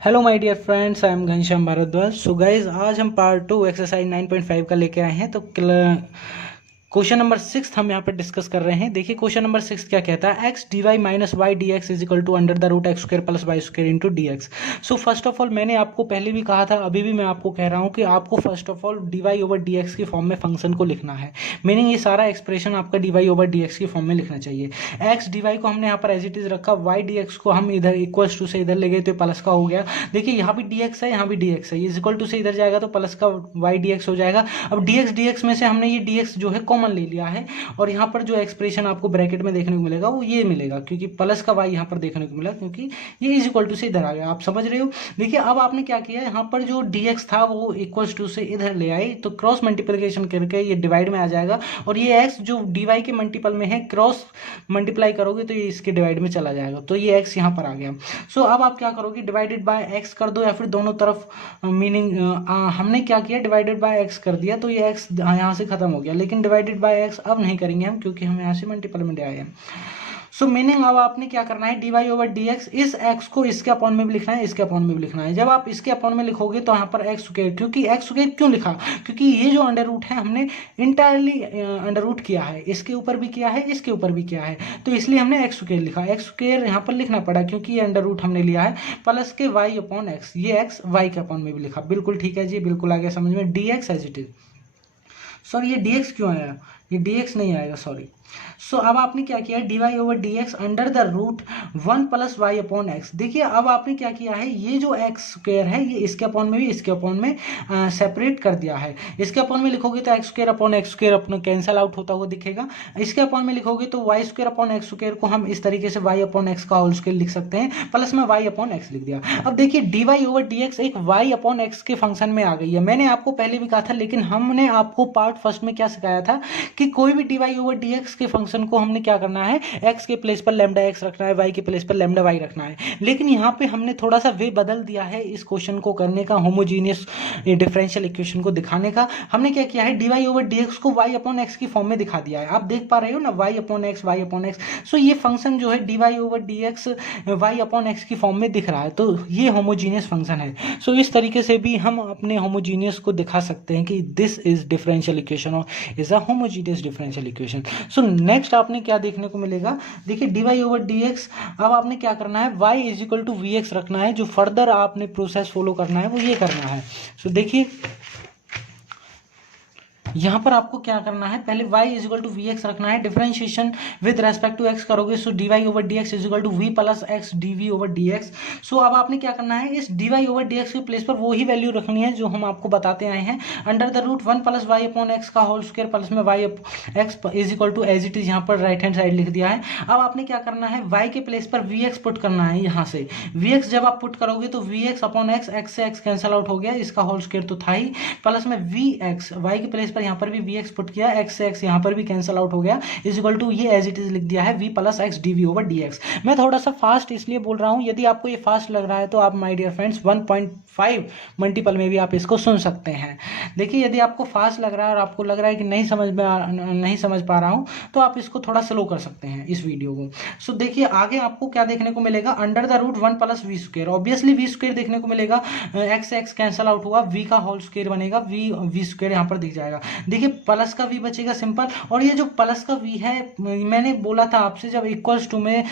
Hello my dear friends, I am Ghanshyam Bhardwaj. So guys, आज हम part 2 exercise 9.5 का लेके आए हैं। तो क्वेश्चन नंबर 6 हम यहाँ पर डिस्कस कर रहे हैं। देखिए क्वेश्चन नंबर 6 क्या कहता है, x d y minus y d x is equal to under the root x square plus y square into d x. So first of all, मैंने आपको पहले भी कहा था, अभी भी मैं आपको कह रहा हूँ कि आपको first of all d y over d x की फॉर्म में फंक्शन को लिखना है। मीनिंग ये सारा एक्सप्रेशन आपका d y over d x की फॉर्म में लिखना चाहिए। एक्स डी वाई को हमने यहाँ पर एज इट इज रखा, वाई डी एक्स को हम इधर इक्वल्स टू से इधर ले गए तो प्लस का हो गया। देखिए यहाँ भी डी एक्स है, यहाँ भी डी एक्स है, इज इक्वल टू से इधर जाएगा तो प्लस का वाई डी एक्स हो जाएगा। अब डी एक्स में से हमने ये डी एक्स जो है कॉमन ले लिया है, और यहाँ पर जो एक्सप्रेशन आपको ब्रैकेट में देखने को मिलेगा वो ये मिलेगा, क्योंकि प्लस का वाई यहाँ पर देखने को मिला, क्योंकि ये इज इक्वल टू से इधर आ गया। आप समझ रहे हो। देखिए अब आपने क्या किया, यहाँ पर जो dx था वो इक्वल्स टू से इधर ले आई, तो क्रॉस मल्टीप्लिकेशन करके ये डिवाइड में आ जाएगा, और ये x जो dy के मल्टीपल में है, क्रॉस मल्टीप्लाई करोगे तो ये इसके डिवाइड में चला जाएगा, तो ये x यहाँ पर आ गया। सो अब आप क्या करोगे, डिवाइडेड बाय x कर दो, या फिर दोनों तरफ मीनिंग हमने क्या किया, डिवाइडेड बाय x कर दिया, तो ये x यहाँ से खत्म हो गया। लेकिन डिवाइडेड बाय x अब नहीं करेंगे हम, क्योंकि हम यहाँ से मल्टीपल में आए हैं। सो मीनिंग अब आपने क्या करना है, d y over d x, इस x को इसके अपॉन में भी लिखना है, इसके अपॉन में भी लिखना है। जब आप इसके अपॉन में लिखोगे तो यहाँ पर एक्स स्क्वायर, क्योंकि एक्स स्क्वायर क्यों लिखा, क्योंकि ये जो अंडर रूट है हमने इंटायरली अंडर रूट किया है, इसके ऊपर भी किया है, इसके ऊपर भी किया है, तो इसलिए हमने एक्स स्क्वायर लिखा। एक्स स्क्वायर यहाँ पर लिखना पड़ा क्योंकि ये अंडर रूट हमने लिया है, प्लस के वाई अपॉन एक्स, ये एक्स वाई के अपॉन में भी लिखा। बिल्कुल ठीक है जी, बिल्कुल आ गया समझ में। D x as it is, sorry ये डी एक्स क्यों आया, ये डी एक्स नहीं आएगा, सॉरी। सो अब आपने क्या किया, d y over d x under the root 1 plus y upon x. देखिए अब आपने क्या किया है, ये जो एक्स स्क्वायर है ये इसके अपॉन में भी इसके अपॉन में सेपरेट कर दिया है। इसके अपॉन में लिखोगे तो एक्स स्क्वायर अपना कैंसल आउट होता हुआ दिखेगा, इसके अपॉन में लिखोगे तो y square upon x square को हम इस तरीके से वाई अपॉन एक्स का होल स्क्वायर लिख सकते हैं, प्लस में वाई अपॉन एक्स लिख दिया। अब देखिए d y over d x एक वाई अपॉन एक्स के फंक्शन में आ गई है। मैंने आपको पहले भी कहा था, लेकिन हमने आपको पार्ट फर्स्ट में क्या सिखाया था कि कोई भी d y over d x के फंक्शन को हमने क्या करना है, x के प्लेस पर लैम्डा x रखना है, y के प्लेस पर लैम्डा y रखना है। लेकिन यहाँ पे हमने थोड़ा सा वे बदल दिया है इस क्वेश्चन को करने का, होमोजीनियस डिफरेंशियल इक्वेशन को दिखाने का। हमने क्या किया है, dy ओवर dx को y अपॉन x की फॉर्म में दिखा दिया है। आप देख पा रहे हो ना, y upon x, y upon x। सो ये फंक्शन जो है dy over dx y upon x की फॉर्म में दिख रहा है, तो ये होमोजीनियस फंक्शन है। सो इस तरीके से भी हम अपने होमोजीनियस को दिखा सकते हैं कि दिस इज डिफरेंशियल इक्वेशन और is a homogeneous differential equation. So next आपने क्या देखने को मिलेगा, देखिए d y over d x, अब आपने क्या करना है, y is equal to v x रखना है। जो फर्दर आपने प्रोसेस फॉलो करना है वो ये करना है। सो देखिए यहाँ पर आपको क्या करना है, पहले y is equal to v x रखना है, differentiation with respect to x करोगे, so d y over d x is equal to v plus x d v over d x. So अब आपने क्या करना है, इस d y over d x के प्लेस पर वही वैल्यू रखनी है जो हम आपको बताते आए हैं, under the root 1 plus y upon x का होल स्क्वायर प्लस में y x is equal to as it is, यहाँ पर राइट हैंड साइड लिख दिया है। अब आपने क्या करना है, y के प्लेस पर वी एक्स पुट करना है। यहाँ से वी एक्स जब आप पुट करोगे तो v x upon x, x से एक्स कैंसल आउट हो गया, इसका होल स्क्वायर तो था ही, प्लस में वी एक्स, वाई के प्लेस पर यहाँ पर भी वी एक्स पुट किया, x से x यहाँ पर भी कैंसल आउट हो गया, इज इक्वल टू ये एज इट इज लिख दिया है v plus x d v over d x. मैं थोड़ा सा फास्ट इसलिए बोल रहा हूँ, यदि आपको ये फास्ट लग रहा है तो आप माय डियर फ्रेंड्स 1.5 मल्टीपल में भी आप इसको सुन सकते हैं। देखिए यदि आपको फास्ट लग रहा है और आपको लग रहा है कि नहीं समझ पा रहा हूँ, तो आप इसको थोड़ा स्लो कर सकते हैं इस वीडियो को। सो देखिए आगे आपको क्या देखने को मिलेगा, under the root 1 plus v square, obviously v square देखने को मिलेगा, x से x कैंसल आउट हुआ, v का होल स्क्वायर बनेगा, वी स्क्वायर यहाँ पर दिख जाएगा। देखिए प्लस का v बचेगा सिंपल, और ये जो प्लस का v है, मैंने बोला था आपसे जब इक्वल्स टू में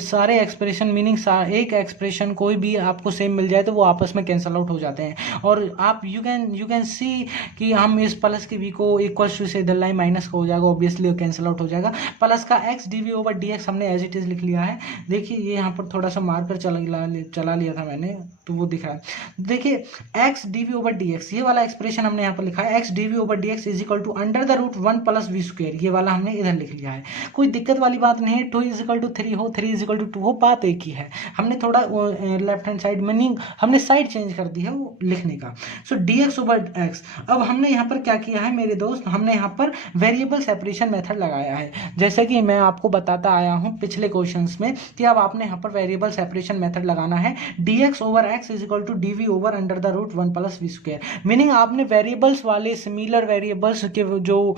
सारे एक्सप्रेशन मीनिंग एक एक्सप्रेशन कोई भी आपको सेम मिल जाए तो वो आपस में कैंसल आउट हो जाते हैं, और आप यू कैन सी कि हम इस प्लस के v को इक्वल्स टू से इधर लाइन माइनस का हो जाएगा, ऑब्वियसली कैंसल आउट हो जाएगा। प्लस का x d v over d x हमने एज इट इज लिख लिया है। देखिए ये यहाँ पर थोड़ा सा मार्कर चला लिया था मैंने, तो वो दिख रहा है। देखिए x d v over d x, ये वाला एक्सप्रेशन हमने यहाँ पर लिखा है, x d v over d x is equal to under the root 1 plus v square, ये वाला हमने इधर लिख लिया है। कोई दिक्कत वाली बात नहीं है, 2 इज इक्वल टू 3 हो, 3 इज इक्वल टू 2 हो, बात एक ही है। हमने थोड़ा लेफ्ट हैंड साइड मीनिंग हमने साइड चेंज कर दी है वो लिखने का। सो डी एक्स ओवर एक्स, अब हमने यहाँ पर क्या किया है मेरे दोस्त, हमने यहाँ पर वेरिएबल सेपरेशन मेथड लगाया है, जैसे कि मैं आपको बताता आया हूँ पिछले क्वेश्चंस में कि अब आपने यहाँ पर वेरिएबल सेपरेशन मेथड लगाना है। D x over x is equal to d v over under the root 1 plus v square, meaning आपने वेरिएबल्स वाले सिमिलर वेरिएबल्स के जो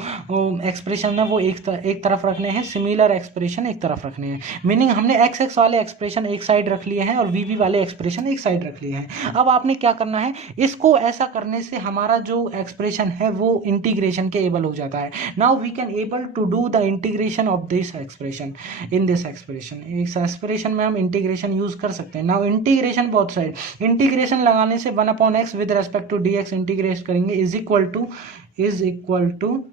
एक्सप्रेशन है वो एक तरफ रखने हैं, सिमिलर एक्सप्रेशन एक तरफ रखने हैं। मीनिंग हमने एक्स एक्स वाले एक्सप्रेशन एक साइड रख लिए हैं और वी वी वाले एक्सप्रेशन एक साइड रख लिए हैं। अब आपने क्या करना है, इसको ऐसा करने से हमारा जो एक्सप्रेशन है वो इंटीग्रेशन के एबल हो जाता है। Now we can able to do the integration of this expression in this expression. इस एक्सप्रेशन में हम इंटीग्रेशन यूज कर सकते हैं। Now integration both side, integration लगाने से 1/x with respect to dx integrate करेंगे इज इक्वल टू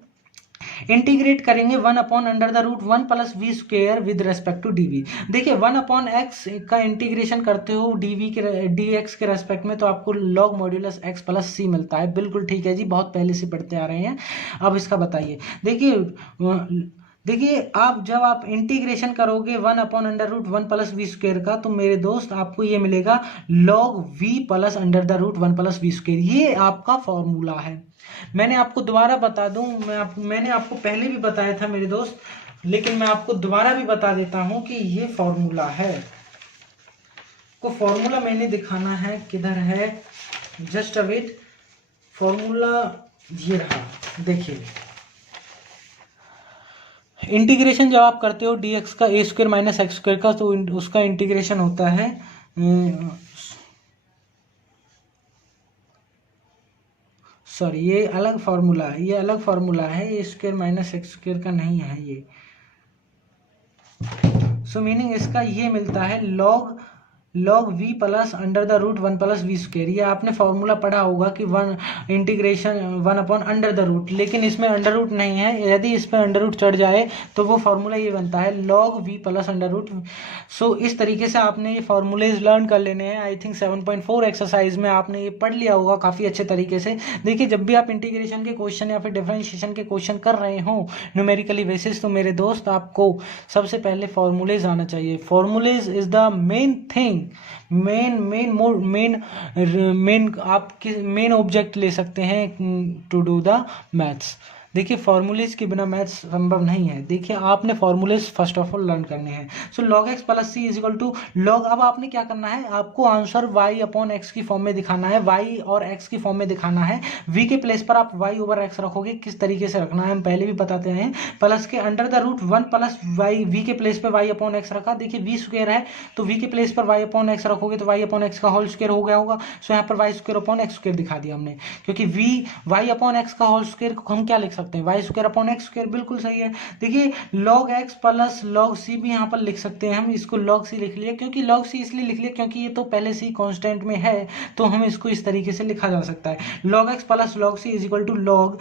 इंटीग्रेट करेंगे 1/√1 plus v square with respect to dv। देखिए 1/x का इंटीग्रेशन करते हो dx के रेस्पेक्ट में तो आपको log मॉड्यूलस x प्लस सी मिलता है। बिल्कुल ठीक है जी, बहुत पहले से पढ़ते आ रहे हैं। अब इसका बताइए, देखिए आप जब आप इंटीग्रेशन करोगे 1/√1 प्लस वी स्क्वेयर का तो मेरे दोस्त आपको ये मिलेगा log v plus √1 plus v square. ये आपका फॉर्मूला है। मैंने आपको दोबारा बता दूं, मैंने आपको पहले भी बताया था मेरे दोस्त, लेकिन मैं आपको दोबारा भी बता देता हूं कि ये फॉर्मूला है। को फॉर्मूला मैंने दिखाना है, किधर है, जस्ट अ वेट। फॉर्मूला ये रहा, देखिए इंटीग्रेशन जब आप करते हो dx का a square minus x square का तो उसका इंटीग्रेशन होता है सॉरी ये अलग फार्मूला है, ये अलग फार्मूला है, ए स्क्वायर माइनस एक्स स्क्वायर का नहीं है ये। सो मीनिंग इसका ये मिलता है log v plus √1 plus v square. ये आपने फॉर्मूला पढ़ा होगा कि 1/√, लेकिन इसमें अंडर रूट नहीं है। यदि इस पर अंडर रूट चढ़ जाए तो वो फॉर्मूला ये बनता है log v प्लस √। सो इस तरीके से आपने ये फॉर्मूलेज लर्न कर लेने हैं। आई थिंक 7.4 एक्सरसाइज में आपने ये पढ़ लिया होगा काफ़ी अच्छे तरीके से। देखिए जब भी आप इंटीग्रेशन के क्वेश्चन या फिर डिफरेंशिएशन के क्वेश्चन कर रहे हो न्यूमेरिकली बेसिस, तो मेरे दोस्त आपको सबसे पहले फॉर्मूलेज आना चाहिए। Formulas is the main thing, main object ले सकते हैं टू डू द मैथ्स। देखिए फॉर्मूलेज के बिना मैथ्स संभव नहीं है। देखिए आपने formulas first of all learn करने हैं। So log x plus c is equal to log, अब आपने क्या करना है, आपको आंसर y/x की फॉर्म में दिखाना है, y और x की फॉर्म में दिखाना है। v के प्लेस पर आप y/x रखोगे, किस तरीके से रखना है हम पहले भी बताते हैं। प्लस के √1 प्लस y, v के प्लेस पर y/x रखा। देखिए v स्क्वायर है तो v के प्लेस पर y/x रखोगे तो y/x का होल स्क्वायर हो गया होगा। सो यहाँ पर y² दिखा दिया हमने, क्योंकि y/x का होल स्क्वायर को हम क्या लिख सकते हैं, y²/x²। बिल्कुल सही है। देखिए log x plus log c भी यहाँ पर लिख सकते हैं हम, इसको log c लिख लिया, क्योंकि log c इसलिए लिख लिया क्योंकि ये तो पहले से ही कांस्टेंट में है, तो हम इसको इस तरीके से लिखा जा सकता है। log x plus log c is equal to log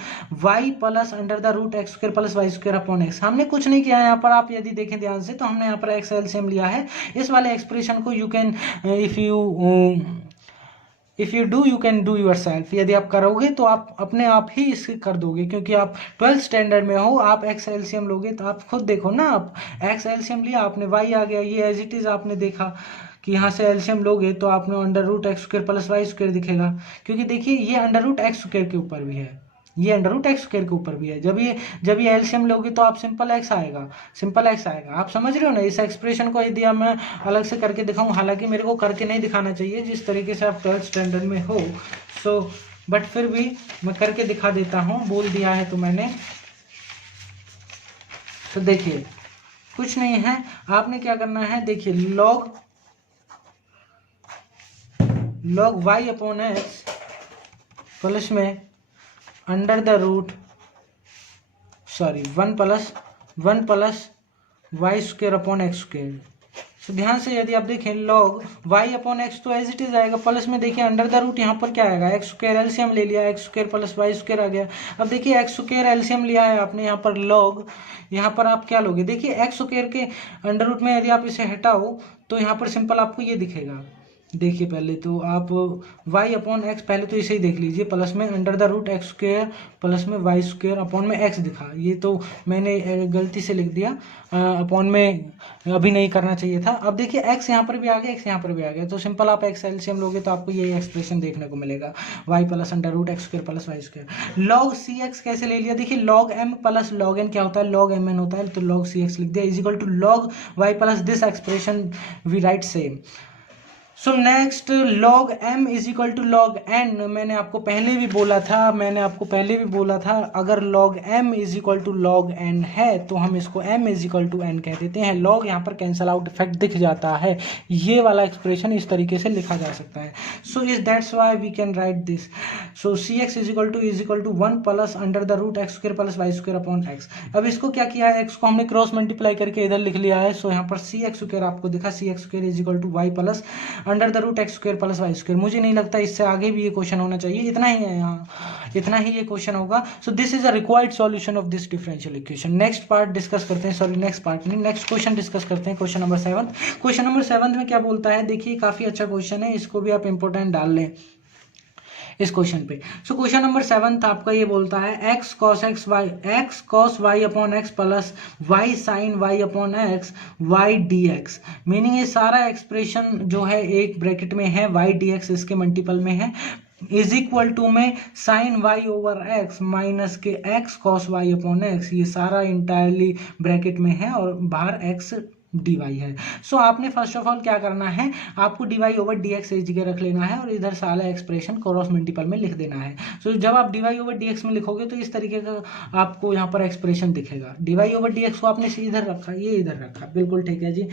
y plus √x² plus y²/x। हमने कुछ नहीं किया यहाँ पर, आप यदि देखें ध्यान से तो हमने यहाँ पर x एलसीएम लिया है। इस वाले एक्सप्रेशन को you can if you do you can do your self. यदि आप करोगे तो आप अपने आप ही इसे कर दोगे, क्योंकि आप 12th स्टैंडर्ड में हो। आप एक्स एलसीएम लोगे तो आप खुद देखो ना, आप एक्स एलसीएम लिया आपने, y आ गया, ये एज इट इज आपने देखा कि यहाँ से एलसीएम लोगे तो आपने √x² प्लस y² दिखेगा, क्योंकि देखिए ये √x² के ऊपर भी है, ये √x² के ऊपर भी है। जब ये एलसीएम लोगे तो आप सिंपल x आएगा। आप समझ रहे हो ना इस एक्सप्रेशन को। यदि मैं अलग से करके दिखाऊं, हालांकि मेरे को करके नहीं दिखाना चाहिए जिस तरीके से आप 12th स्टैंडर्ड में हो, सो बट फिर भी मैं करके दिखा देता हूं, बोल दिया है तो मैंने। तो देखिए कुछ नहीं है, आपने क्या करना है, देखिए log y/x प्लस में √1 प्लस y²/x²। तो ध्यान से यदि आप देखें log y/x तो एज इट इज आएगा, प्लस में देखिए √, यहाँ पर क्या आएगा, x² एलसीएम ले लिया, x² प्लस y² आ गया। अब देखिए x² एलसीएम लिया है आपने, यहाँ पर log, यहाँ पर आप क्या लोगे, देखिए x² के √ में यदि आप इसे हटाओ तो यहाँ पर सिंपल आपको ये दिखेगा। देखिए पहले तो आप y/x पहले तो इसे ही देख लीजिए, प्लस में √x² प्लस में y²/x दिखा। ये तो मैंने गलती से लिख दिया, अपॉन में अभी नहीं करना चाहिए था। अब देखिए x यहाँ पर भी आ गया, x यहाँ पर भी आ गया, तो सिंपल आप x एलसीएम लोगे तो आपको यही एक्सप्रेशन देखने को मिलेगा, y plus √x² plus y²। log cx कैसे ले लिया, देखिए log m plus log n क्या होता है, log mn होता है, तो log cx लिख दिया is equal to log y plus this expression we write same. So next log m is equal to log n, मैंने आपको पहले भी बोला था अगर log m is equal to log n है तो हम इसको m is equal to n कह देते हैं। log यहाँ पर कैंसल आउट इफेक्ट दिख जाता है, ये वाला एक्सप्रेशन इस तरीके से लिखा जा सकता है। So is that's why we can write this. So c x is equal to 1 plus under the root x square plus y square upon x. अब इसको क्या किया है, एक्स को हमने क्रॉस मल्टीप्लाई करके इधर लिख लिया है। सो यहाँ पर सी एक्स स्क्वायर आपको दिखा, c x square is equal to y plus under the root x square plus y square. मुझे नहीं लगता इससे आगे भी ये क्वेश्चन होना चाहिए, इतना ही है यहाँ, इतना ही ये क्वेश्चन होगा। सो this is a required solution of this differential equation. Next part discuss करते हैं, सॉरी नेक्स्ट पार्ट नहीं, नेक्स्ट क्वेश्चन डिस्कस करते हैं, क्वेश्चन नंबर 7। क्वेश्चन नंबर 7 में क्या बोलता है, देखिए काफी अच्छा क्वेश्चन है, इसको भी आप इंपोर्टेंट डाल लें इस क्वेश्चन पे। सो क्वेश्चन नंबर 7 आपका ये बोलता है x cos y upon x plus y sine y upon x y d x. Meaning ये सारा एक्सप्रेशन जो है एक ब्रैकेट में है, वाई डी एक्स इसके मल्टीपल में है, इज इक्वल टू में sine y over x minus के x cos y upon x, ये सारा इंटायरली ब्रैकेट में है और बाहर एक्स dy है। सो आपने फर्स्ट ऑफ ऑल क्या करना है, आपको dy ओवर dx एक जगह रख लेना है और इधर सारा एक्सप्रेशन क्रॉस मल्टीपल में लिख देना है। सो जब आप dy ओवर dx में लिखोगे तो इस तरीके का आपको यहाँ पर एक्सप्रेशन दिखेगा। dy ओवर dx को आपने इधर रखा, ये इधर रखा, बिल्कुल ठीक है जी।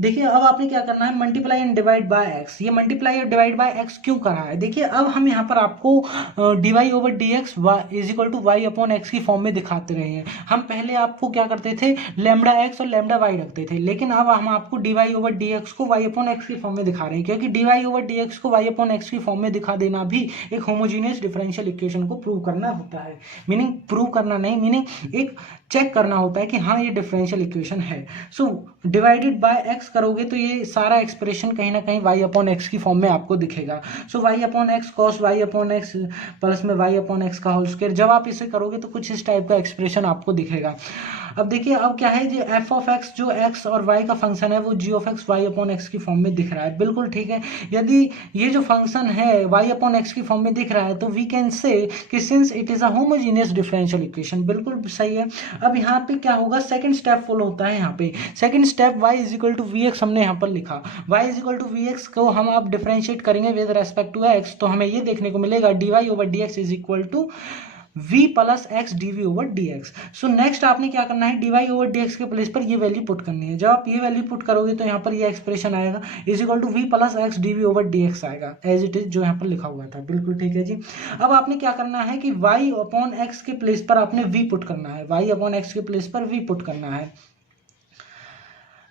देखिए अब आपने क्या करना है, multiply and divide by x. ये मल्टीप्लाई और डिवाइड बाय एक्स क्यों करा है, देखिए अब हम यहाँ पर आपको d over d x is equal to y upon x की फॉर्म में दिखाते रहे हैं। हम पहले आपको क्या करते थे, लैम्डा एक्स और लैम्डा वाई रखते थे, लेकिन अब हम आपको d y over d x को वाई अपॉन एक्स की फॉर्म में दिखा रहे हैं, क्योंकि d y over d x को वाई अपॉन एक्स की फॉर्म में दिखा देना भी एक होमोजीनियस डिफरेंशियल इक्वेशन को प्रूव करना होता है। मीनिंग प्रूव करना नहीं, मीनिंग एक चेक करना होता है कि हाँ ये डिफरेंशियल इक्वेशन है। सो डिवाइडेड बाय एक्स करोगे तो ये सारा एक्सप्रेशन कहीं ना कहीं वाई अपॉन एक्स की फॉर्म में आपको दिखेगा। So y upon x cos y upon x plus में वाई अपॉन एक्स का होल स्क्वायर, जब आप इसे करोगे तो कुछ इस टाइप का एक्सप्रेशन आपको दिखेगा। अब देखिए अब क्या है, जो एफ ऑफ एक्स जो एक्स और वाई का फंक्शन है वो g of x y upon x की फॉर्म में दिख रहा है, बिल्कुल ठीक है। यदि ये जो फंक्शन है वाई अपॉन एक्स की फॉर्म में दिख रहा है तो वी कैन से कि since it is a homogeneous differential equation, बिल्कुल सही है। अब यहाँ पे क्या होगा, सेकंड स्टेप फॉलो होता है। यहाँ पे second step y is equal to v x हमने यहाँ पर लिखा, y is equal to v x को हम आप डिफरेंशिएट करेंगे विद रेस्पेक्ट टू x, तो हमें ये देखने को मिलेगा d y over d x is equal to v plus x d v over d x. So next आपने क्या करना है, d y over d x के प्लेस पर ये वैल्यू पुट करनी है। जब आप ये वैल्यू पुट करोगे तो यहाँ पर ये एक्सप्रेशन आएगा is equal to v plus x d v over d x आएगा, एज इट इज जो यहाँ पर लिखा हुआ था, बिल्कुल ठीक है जी। अब आपने क्या करना है कि y अपॉन एक्स के प्लेस पर आपने v पुट करना है, y अपॉन एक्स के प्लेस पर v पुट करना है।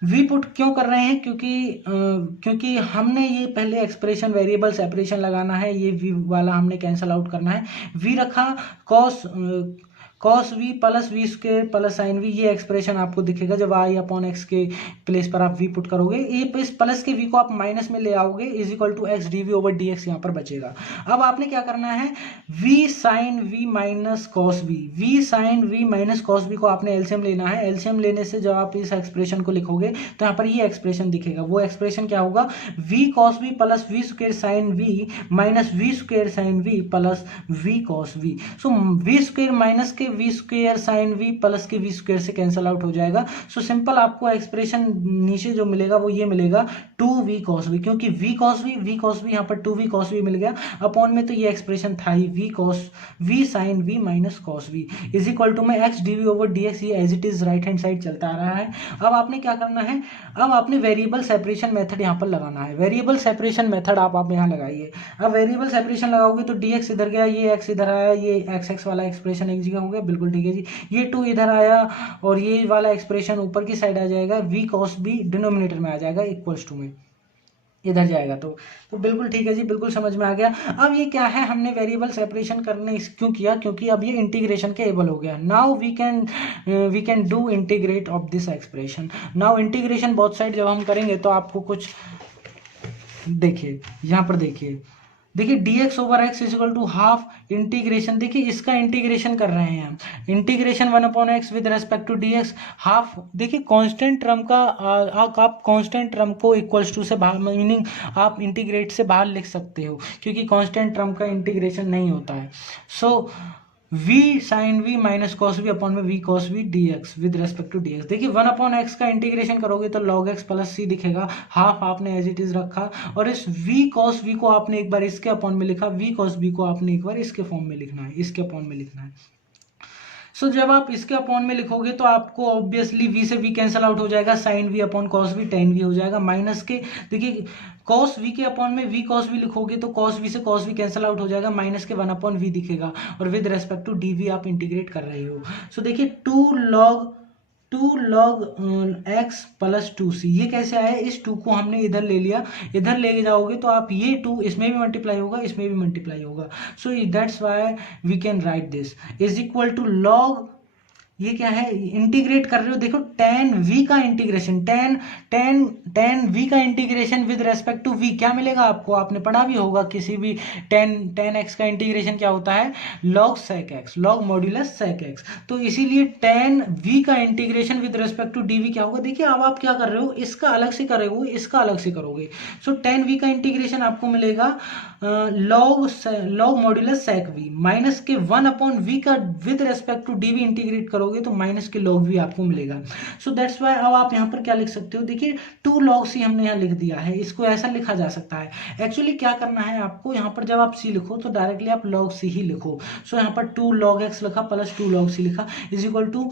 वी पुट क्यों कर रहे हैं, क्योंकि हमने ये पहले एक्सप्रेशन वेरिएबल सेपरेशन लगाना है, ये वी वाला हमने कैंसल आउट करना है। वी रखा cos v plus v square plus sine v, ये एक्सप्रेशन आपको दिखेगा जब आई अपॉन एक्स के प्लेस पर आप वी पुट करोगे। ये इस प्लस के वी को आप माइनस में ले आओगे, is equal to x d v over d x यहाँ पर बचेगा। अब आपने क्या करना है, v sine v minus cos v, v sine v minus cos v को आपने एलसीएम लेना है। एलसीएम लेने से जब आप इस एक्सप्रेशन को लिखोगे तो यहाँ पर ये एक्सप्रेशन दिखेगा। वो एक्सप्रेशन क्या होगा, v cos v plus v square sine v minus v square sine v plus v cos v. So v square minus के v square sine v plus के वी स्क्वायर से कैंसल आउट हो जाएगा। So simple आपको expression नीचे जो मिलेगा वो ये मिलेगा 2v cos v, क्योंकि v cos v यहाँ पर 2v cos v मिल गया, अपॉन में तो ये एक्सप्रेशन था ही v sine v minus cos v is equal to में x dv ओवर dx, ये as it is right hand side चलता आ रहा है। अब आपने क्या करना है, अब आपने वेरिएबल सेपरेशन मेथड यहाँ पर लगाना है। वेरिएबल सेपरेशन मेथड आप यहाँ लगाइए। अब वेरिएबल सेपरेशन लगाओगे तो dx इधर गया, ये x इधर आया, ये x वाला एक्सप्रेशन एक जगह हो गया, बिल्कुल ठीक है जी। ये 2 इधर आया और ये वाला एक्सप्रेशन ऊपर की साइड आ जाएगा, v cos b डिनोमिनेटर में आ जाएगा इक्वल्स टू में इधर जाएगा, तो बिल्कुल ठीक है जी, बिल्कुल समझ में आ गया। अब ये क्या है, हमने वेरिएबल सेपरेशन करने क्यों किया, क्योंकि अब ये इंटीग्रेशन के एबल हो गया। Now we can do integrate of this expression. Now integration both side जब हम करेंगे तो आपको कुछ देखिए, यहाँ पर देखिए dx over x is equal to half integration, देखिए इसका इंटीग्रेशन कर रहे हैं हम, integration 1/x with respect to dx half. देखिए कांस्टेंट टर्म का आप कांस्टेंट टर्म को इक्वल्स टू से बाहर, मीनिंग आप इंटीग्रेट से बाहर लिख सकते हो, क्योंकि कांस्टेंट टर्म का इंटीग्रेशन नहीं होता है। So v sine v minus cos v upon में v cos v d x with respect to d x. देखिए 1 अपॉन एक्स का इंटीग्रेशन करोगे तो लॉग एक्स प्लस सी दिखेगा, हाफ आपने एज इट इज रखा, और इस वी कॉस वी को आपने एक बार इसके अपॉन में लिखा, वी कॉस वी को आपने एक बार इसके फॉर्म में लिखना है, इसके अपॉन में लिखना है। सो जब आप इसके अपॉन में लिखोगे तो आपको ऑब्वियसली वी से वी कैंसिल आउट हो जाएगा, sine v upon cos v tan v हो जाएगा, माइनस के देखिए कॉस वी के अपॉन में वी कॉस वी लिखोगे तो कॉस वी से कॉस वी कैंसिल आउट हो जाएगा, माइनस के 1 अपॉन वी दिखेगा, और with respect to d v आप इंटीग्रेट कर रहे हो। सो देखिए 2 log x प्लस 2c, ये कैसे आया, इस 2 को हमने इधर ले लिया, इधर ले जाओगे तो आप ये 2 इसमें भी मल्टीप्लाई होगा, इसमें भी मल्टीप्लाई होगा। So that's why we can write this is equal to log, ये क्या है, इंटीग्रेट कर रहे हो, देखो tan v का इंटीग्रेशन, tan v का integration with respect to v क्या मिलेगा आपको, आपने पढ़ा भी होगा किसी भी tan x का इंटीग्रेशन क्या होता है, log sec x, log modulus sec x। तो इसीलिए tan v का integration with respect to dv क्या होगा, देखिए अब आप क्या कर रहे हो, इसका अलग से करोगे, इसका अलग से करोगे। सो tan v का इंटीग्रेशन आपको मिलेगा log modulus sec v minus के 1 अपॉन v का with respect to dv integrate करोगे तो माइनस के log v आपको मिलेगा। सो दैट्स वाई अब आप यहाँ पर क्या लिख सकते हो, देखिए 2 log c हमने यहाँ लिख दिया है, इसको ऐसा लिखा जा सकता है। एक्चुअली क्या करना है आपको, यहाँ पर जब आप c लिखो तो डायरेक्टली आप log c ही लिखो। सो यहाँ पर 2 log x लिखा प्लस 2 log c लिखा is equal to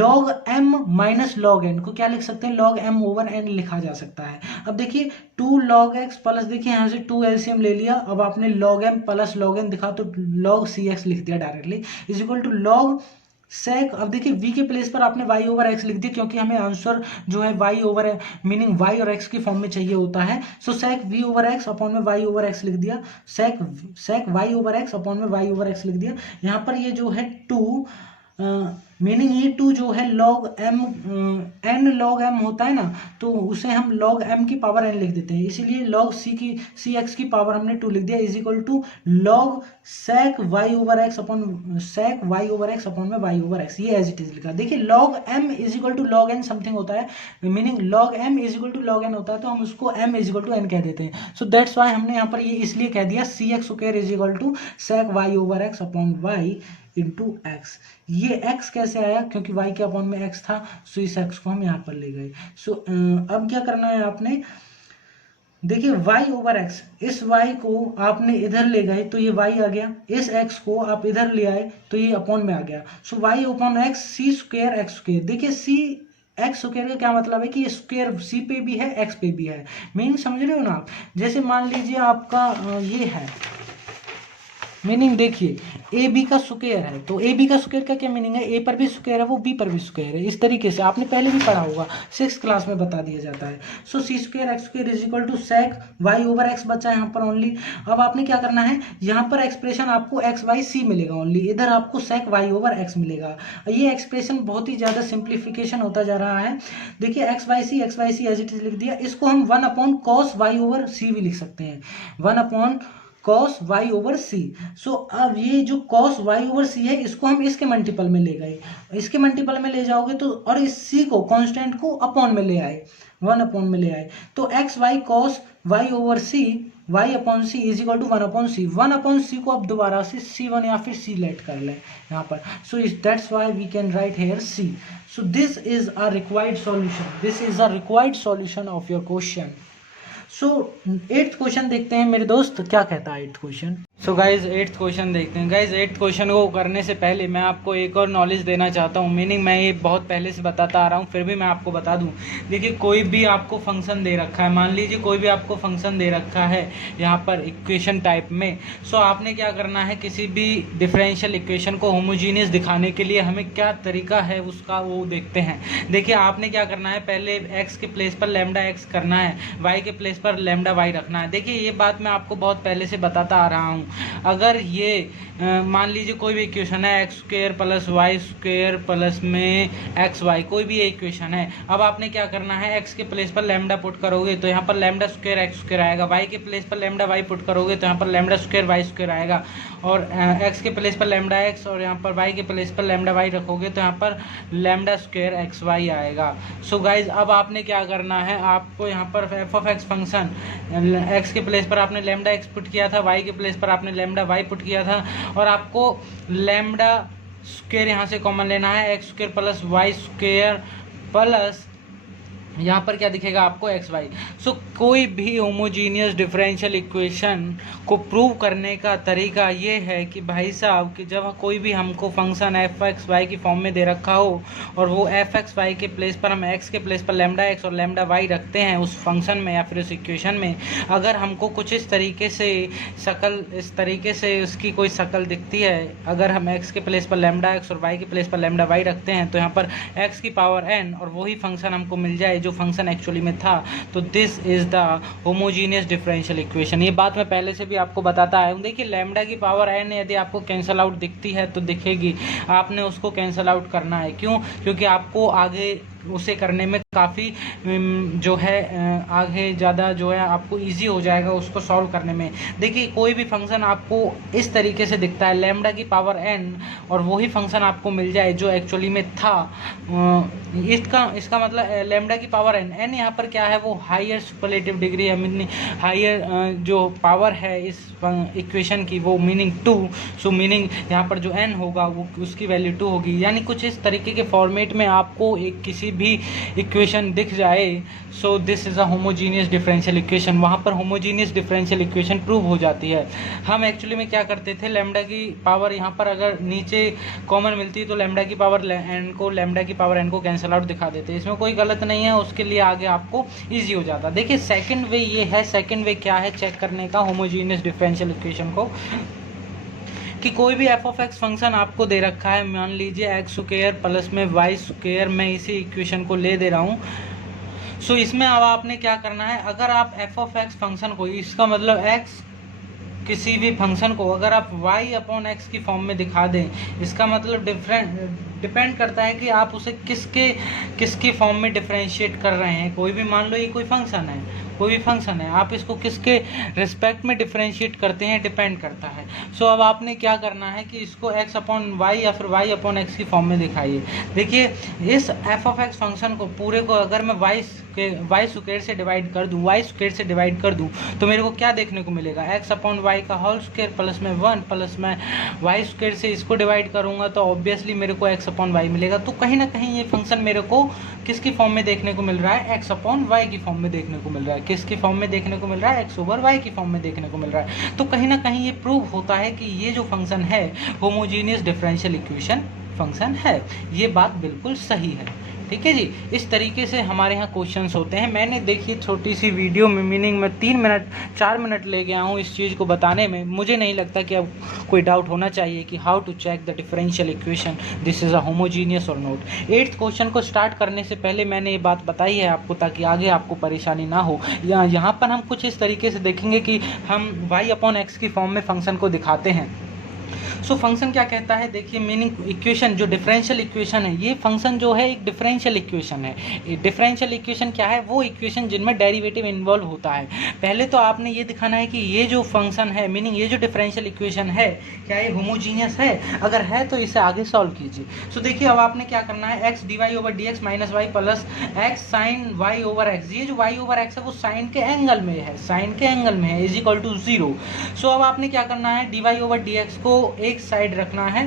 log m minus log n को क्या लिख सकते हैं, log m ओवर n लिखा जा सकता है। अब देखिए 2 log x प्लस, देखिए यहाँ से 2 एलसीएम ले लिया, अब आपने log m plus log n दिखा तो log cx लिख दिया directly is equal to log sec, अब देखिए v के प्लेस पर आपने y ओवर x लिख दिया, क्योंकि हमें आंसर जो है y ओवर मीनिंग y और x की फॉर्म में चाहिए होता है। सो sec v over x upon में y ओवर x लिख दिया, sec y over x upon में y ओवर x लिख दिया। यहाँ पर ये जो है 2 मीनिंग ये 2 जो है log m n log m होता है ना, तो उसे हम log m की पावर n लिख देते हैं, इसीलिए log c x की पावर हमने 2 लिख दिया is equal to log sec y over x upon sec y over x upon में y ओवर x, ये एज इट इज लिखा। देखिए log m is equal to log n something होता है, meaning log m is equal to log n होता है, तो हम उसको m is equal to n कह देते हैं। सो दैट्स वाई हमने यहाँ पर ये इसलिए कह दिया cx square is equal to sec y over x upon y into x. ये x कैसे आया, क्योंकि y के अपॉन में x था, सो इस x को हम यहाँ पर ले गए। सो अब क्या करना है आपने, देखिए y ओवर x, इस y को आपने इधर ले गए तो ये y आ गया, इस x को आप इधर ले आए तो ये अपॉन में आ गया। सो y upon x c square x square, देखिए c एक्स स्क्वायर का क्या मतलब है कि स्क्वायर सी पे भी है एक्स पे भी है, मीनिंग समझ रहे हो ना आप। जैसे मान लीजिए आपका ये है, मीनिंग देखिए ए बी का स्क्वायर है, तो ए बी का स्क्वायर का क्या मीनिंग है, ए पर भी स्क्वायर है वो बी पर भी स्क्वायर है, इस तरीके से आपने पहले भी पढ़ा होगा, 6th क्लास में बता दिया जाता है। So c square x square is equal to sec y over x बचा है यहाँ पर ओनली। अब आपने क्या करना है, यहाँ पर एक्सप्रेशन आपको एक्स वाई सी मिलेगा ओनली, इधर आपको सेक वाई ओवर एक्स मिलेगा। ये एक्सप्रेशन बहुत ही ज़्यादा सिंप्लीफिकेशन होता जा रहा है। देखिए x y c as it is लिख दिया, इसको हम 1 upon cos y over c भी लिख सकते हैं, 1 upon cos y over c. So अब ये जो कॉस वाई ओवर सी है इसको हम इसके मल्टीपल में ले गए, इसके मल्टीपल में ले जाओगे तो, और इस सी को कांस्टेंट को अपॉन में ले आए, 1 अपॉन में ले आए, तो x y cos y over c y upon c is equal to 1 upon c. 1 upon c को आप दोबारा से C1 या फिर सी लेट कर लें यहाँ पर। So that's why we can write here C। So this is a required solution, this is a required solution of your question. So 8th question देखते हैं मेरे दोस्त, क्या कहता है 8th question. So guys 8th question देखते हैं। Guys 8th question को करने से पहले मैं आपको एक और नॉलेज देना चाहता हूँ, मीनिंग मैं ये बहुत पहले से बताता आ रहा हूँ, फिर भी मैं आपको बता दूँ। देखिए कोई भी आपको फंक्शन दे रखा है, मान लीजिए कोई भी आपको फंक्शन दे रखा है यहाँ पर इक्वेशन टाइप में। सो आपने क्या करना है, किसी भी डिफरेंशियल इक्वेशन को होमोजीनियस दिखाने के लिए हमें क्या तरीका है उसका वो देखते हैं। देखिए आपने क्या करना है, पहले x के प्लेस पर लैम्डा x करना है, y के प्लेस पर लैम्डा y रखना है। देखिए ये बात मैं आपको बहुत पहले से बताता आ रहा हूँ। अगर ये मान लीजिए कोई भी इक्वेशन है x square plus y square plus में एक्स वाई, कोई भी इक्वेशन है। अब आपने क्या करना है, एक्स के प्लेस पर लैम्डा पुट करोगे तो यहाँ पर लैम्डा स्क्वायर एक्स स्क्वायर आएगा, वाई के प्लेस पर लैम्डा वाई पुट करोगे तो यहाँ पर लैम्डा स्क्वायर वाई स्क्वायर आएगा, और एक्स के प्लेस पर लैम्डा एक्स और यहाँ पर वाई के प्लेस पर लैम्डा वाई रखोगे तो यहाँ पर लैम्डा स्क्वायर एक्स वाई आएगा। सो गाइज अब आपने क्या करना है, आपको यहाँ पर F of x function function, x के प्लेस पर आपने लैम्डा एक्स पुट किया था, वाई के प्लेस पर आपने लैम्डा वाई पुट किया था, और आपको लैम्डा स्क्वायर यहाँ से कॉमन लेना है, x square plus y square plus यहाँ पर क्या दिखेगा आपको एक्स वाई। सो कोई भी होमोजीनियस डिफरेंशियल इक्वेशन को प्रूव करने का तरीका ये है कि भाई साहब कि जब कोई भी हमको फंक्शन एफ एक्स वाई की फॉर्म में दे रखा हो और वो एफ एक्स वाई के प्लेस पर हम एक्स के प्लेस पर लैम्डा एक्स और लैम्डा वाई रखते हैं उस फंक्शन में या फिर उस इक्वेशन में, अगर हमको कुछ इस तरीके से उसकी कोई शक्ल दिखती है, अगर हम एक्स के प्लेस पर लैम्डा एक्स और वाई के प्लेस पर लैम्डा वाई रखते हैं तो यहाँ पर एक्स की पावर एन और वही फंक्शन हमको मिल जाए जो फंक्शन एक्चुअली में था, तो this is the homogeneous differential equation. ये बात मैं पहले से भी आपको बताता आया हूँ। देखिए लैम्डा की पावर एन यदि आपको कैंसल आउट दिखती है तो दिखेगी, आपने उसको कैंसल आउट करना है। क्यों? क्योंकि आपको आगे उसे करने में काफ़ी जो है आगे ज़्यादा जो है आपको इजी हो जाएगा उसको सॉल्व करने में। देखिए कोई भी फंक्शन आपको इस तरीके से दिखता है लैम्डा की पावर एन और वही फंक्शन आपको मिल जाए जो एक्चुअली में था, इसका मतलब लैम्डा की पावर एन, एन यहाँ पर क्या है वो हायर सुपरलेटिव डिग्री है, मीनिंग हायर जो पावर है इस इक्वेशन की वो मीनिंग 2। सो मीनिंग यहाँ पर जो एन होगा वो उसकी वैल्यू 2 होगी। यानी कुछ इस तरीके के फॉर्मेट में आपको एक किसी भी इक्वेशन दिख जाए, सो this is a homogeneous differential equation, वहाँ पर होमोजीनियस डिफरेंशियल इक्वेशन प्रूव हो जाती है। हम एक्चुअली में क्या करते थे, लैम्डा की पावर यहाँ पर अगर नीचे कॉमन मिलती तो लैम्डा की पावर एन को लैम्डा की पावर एन को कैंसल आउट दिखा देते, इसमें कोई गलत नहीं है, उसके लिए आगे आपको ईजी हो जाता। देखिए सेकेंड वे ये है, सेकेंड वे क्या है चेक करने का होमोजीनियस डिफरेंशियल इक्वेशन को, कि कोई भी एफ ऑफ एक्स फंक्शन आपको दे रखा है, मान लीजिए एक्स स्क्वायर प्लस में वाई स्क्वायर, मैं इसी इक्वेशन को ले दे रहा हूँ। सो इसमें अब आपने क्या करना है, अगर आप एफ ऑफ एक्स फंक्शन को, इसका मतलब एक्स किसी भी फंक्शन को अगर आप y अपॉन एक्स की फॉर्म में दिखा दें, इसका मतलब डिपेंड करता है कि आप उसे किसकी फॉर्म में डिफरेंशिएट कर रहे हैं। कोई भी मान लो ये कोई फंक्शन है, आप इसको किसके रिस्पेक्ट में डिफरेंशिएट करते हैं डिपेंड करता है। सो अब आपने क्या करना है कि इसको x अपॉन वाई या फिर y अपॉन एक्स की फॉर्म में दिखाइए। देखिए इस f ऑफ एक्स फंक्शन को पूरे को अगर मैं y स्क्वायर से डिवाइड कर दूं तो मेरे को क्या देखने को मिलेगा, x अपॉन वाई का होल स्क्वायर प्लस में 1 प्लस में वाई स्क्वायर से इसको डिवाइड करूंगा तो ऑब्वियसली मेरे को x अपॉन वाई मिलेगा। तो कहीं ना कहीं ये फंक्शन मेरे को किसकी फॉर्म में देखने को मिल रहा है, x अपॉन वाई की फॉर्म में देखने को मिल रहा है। किसकी फॉर्म में देखने को मिल रहा है, x ओवर वाई की फॉर्म में देखने को मिल रहा है। तो कहीं ना कहीं ये प्रूव होता है कि ये जो फंक्शन है होमोजीनियस डिफरेंशियल इक्वेशन फंक्शन है। ये बात बिल्कुल सही है, ठीक है जी। इस तरीके से हमारे यहाँ क्वेश्चंस होते हैं। मैंने देखिए छोटी सी वीडियो में मीनिंग में 4 मिनट ले गया हूँ इस चीज़ को बताने में। मुझे नहीं लगता कि अब कोई डाउट होना चाहिए कि how to check the differential equation this is a homogeneous और नॉट। 8th क्वेश्चन को स्टार्ट करने से पहले मैंने ये बात बताई है आपको ताकि आगे आपको परेशानी ना हो। यहाँ पर हम कुछ इस तरीके से देखेंगे कि हम y अपॉन एक्स की फॉर्म में फंक्शन को दिखाते हैं। सो फंक्शन क्या कहता है, देखिए मीनिंग इक्वेशन जो डिफरेंशियल इक्वेशन है, ये फंक्शन जो है एक डिफरेंशियल इक्वेशन है। डिफरेंशियल इक्वेशन क्या है, वो इक्वेशन जिनमें डेरिवेटिव इन्वॉल्व होता है। पहले तो आपने ये दिखाना है कि ये जो फंक्शन है मीनिंग ये जो डिफरेंशियल इक्वेशन है क्या ये होमोजीनियस है, अगर है तो इसे आगे सॉल्व कीजिए। सो देखिए अब आपने क्या करना है, x d y over d x minus y plus x sine y over x, ये जो वाई ओवर एक्स है वो साइन के एंगल में है, इज इक्वल टू 0। सो अब आपने क्या करना है, d y over d x को एक साइड रखना है।